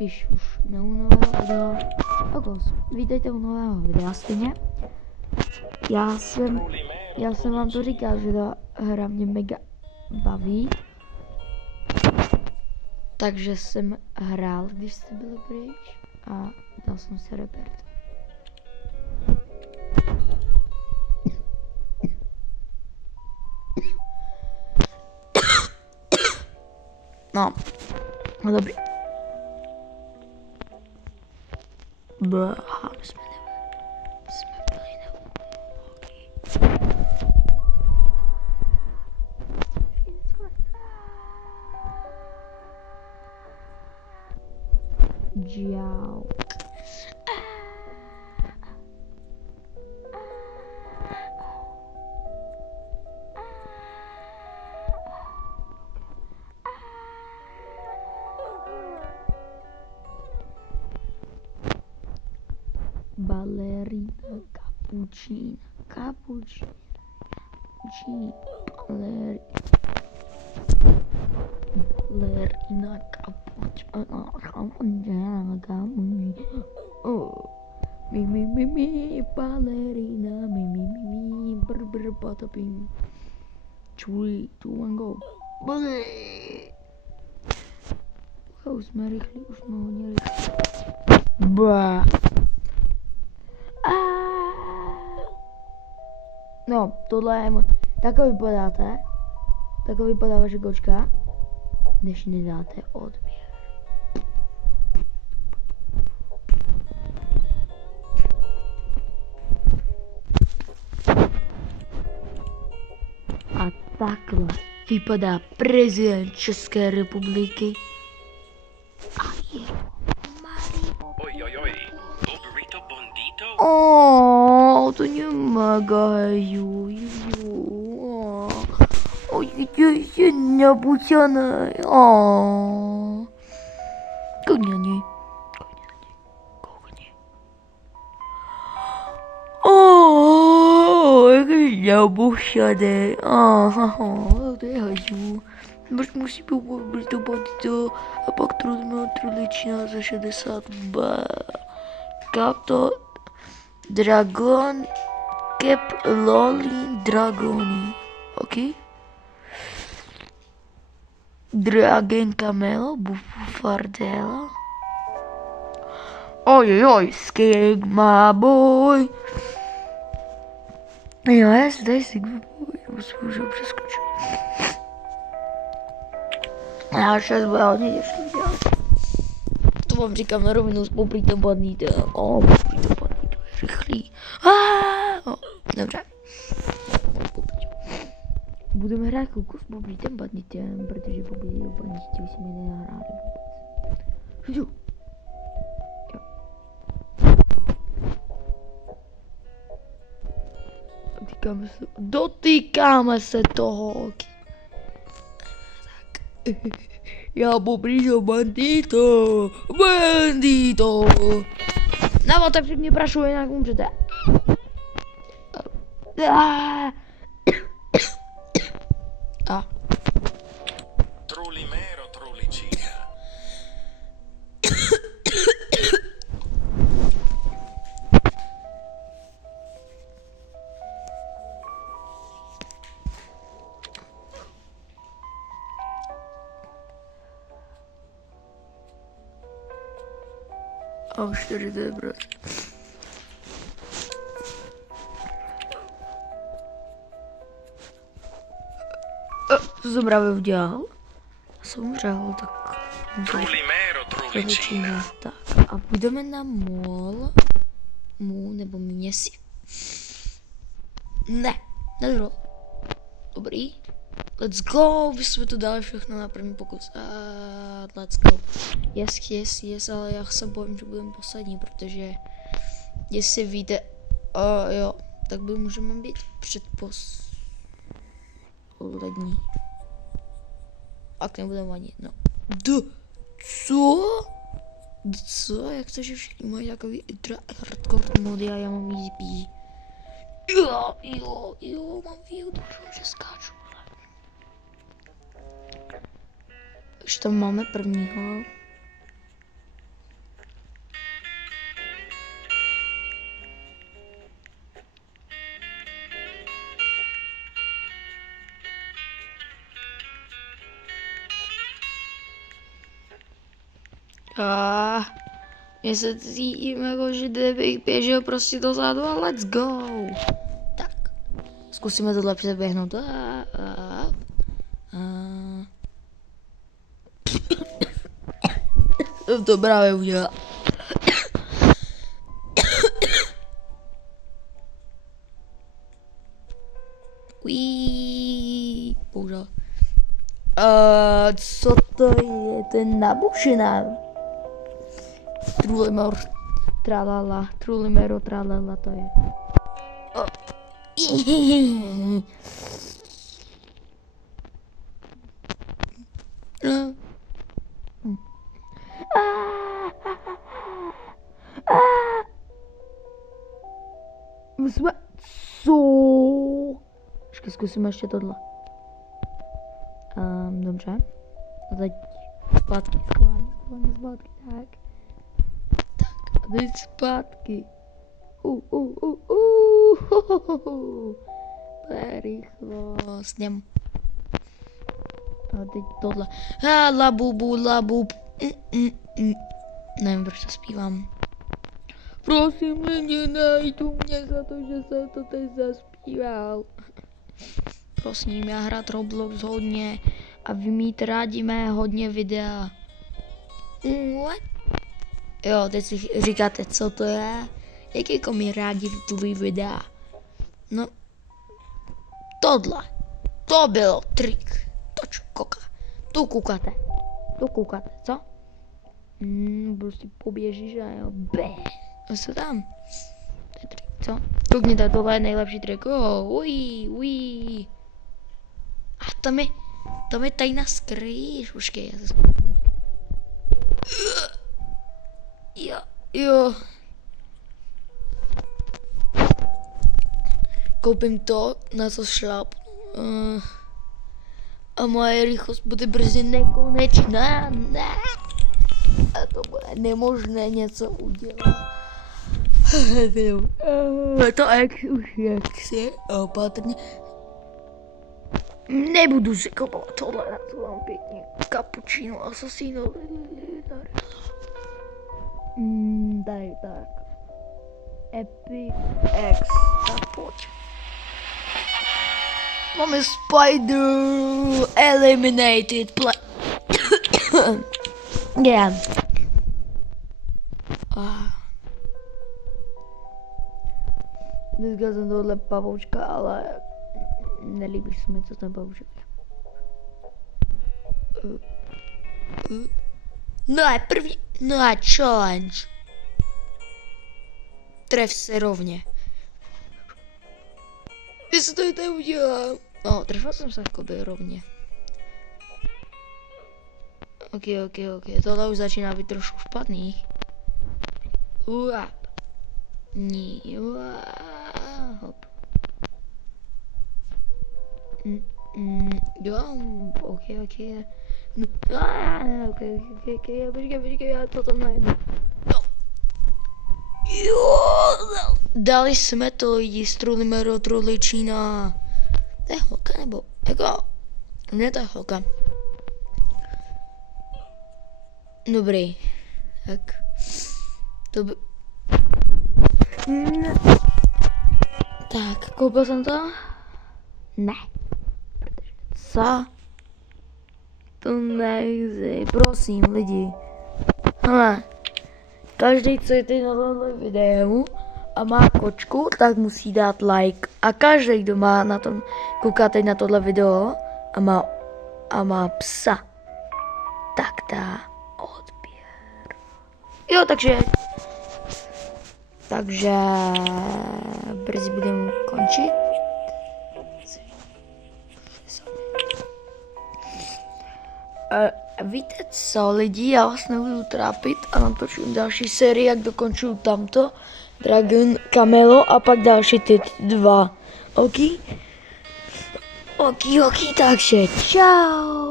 spíš už ne u nového videa. Okos, vítejte u nového videa stejně. Já jsem vám to říkal, že ta hra mě mega baví. Takže jsem hrál, když jste byli pryč a dal jsem si repert. No dobrý. Báha, my jsme byli neumluvý. Džau. Balerina Cappuccina. Balerina Cappuccina. Oh, mi, ballerina, mi, brr, patapim. 3, 2, 1, go. Už jsme rychlí, už jsme hodně rychlí. Bah. No, tohle je můj. Takhle vypadáte. Takhle vypadá vaše kočka. Než nedáte odběr. A takhle vypadá prezident České republiky. A je Maribo. Oh, to nemagajú. Oh, je nabuťané. Oh. Koňani. Oh, je nabuťané. To je hažu. Proč musí být to bandito a pak trudíme truličina za 60 Kapto Dragon Cap Loli Dragoni. OK? Dragen Camelo Bufardela. Ojojoj, Sigma Boy. Jo, já si tady Sigma Boy. Můžu přeskočit. Já šest bude hodně těžký dělat. To vám říkám na rovinu s poplítem bandítem. Poplítem bandítem je rychlý. Dobře. Budeme hrát chvilku s poplítem bandítem, protože poplítem bandítem už jsme nenahráli vůbec. Jo. Dotýkáme se toho. Já poblížu bandito. No, tak všichni prašuji, jinak umřete. Trulimero, trulicina. A už tady to je, brat. Co jsem právě udělal? Jsem umřel, tak... Trulimero, trulicina. Tak, a půjdeme na mall. Nebo měsíc. Ne, nedro. Dobrý. Let's go, my jsme to dali všechno na první pokus. Let's go. Yes, ale já se bojím, že budeme poslední, protože jestli víte, jo, tak by můžeme být předposlední. Ak nebudeme ani, no. Co? Jak to, že všichni mají takový hardcore mody a já mám easy. Jo, mám výhodu, že skáču. Už tam máme prvního. A mně se cítím jako, že bych běžel prostě dozadu a let's go. Tak, zkusíme tohle přeběhnout. To právě udělal. Bohužel. Co to je? To je nabušená. Trulimero tralala, to je. Musíme... Co? Počkej, zkusíme ještě tohle. Dobře. A teď zpátky, schválně, zpátky, tak. Tak, a teď zpátky. To je rychlost. Jdem. A teď tohle. Labub. Nevím, proč to zpívám. Prosím, lidi, najdu mě za to, že jsem to teď zaspíval. Prosím, já hrát Roblox hodně a vy mít rádi mé hodně videa. What? Jo, teď si říkáte, co to je? Jaký jako mi rádi tvůj videa? No, tohle. To bylo trik. Toč, koka. Tu koukáte, co? Prostě poběžíš a jo, a co tam? To je trik, co? Koukněte, tohle je nejlepší trik. Ují. A tam je tajná skrýš. Počkej, já se Jo. Koupím to, na co šlap. A moje rychlost bude brzy nekonečná. Ne. A to bude nemožné něco udělat. To jak si opatrně. Nebudu si kupovat tohle, na to mám pěkně kapučínu, asasínu. Tady tak. Epic X. Tak pojď. Máme Spider Eliminated Play. Yeah. Dneska jsem tohle pavoučka, ale nelíbí se mi, co ten pavouček je. No a challenge. Tref se rovně. Jestli to tady udělám. No, trefal jsem se jakoby rovně. Ok. Tohle už začíná být trošku špatný. Uap. Hop. Jo, ok. No, ok, počkej, já to tam najdu. Jo, dali jsme to lidi z Trulimero Truličína. To je holka nebo, jako, ne to je holka. Dobrý, tak, to by... Tak, koupil jsem to? Ne. Co? To nechci, prosím lidi. Hele, každý, co je teď na tomhle videu a má kočku, tak musí dát like. A každý, kdo má na tom, kouká teď na tohle video a má psa, tak dá odběr. Jo, takže brzy budeme končit. Víte co, lidi, já vás nebudu trápit a natočím další sérii, jak dokončuju tamto, Dragon, Camelo a pak další ty dva. Ok, takže čau.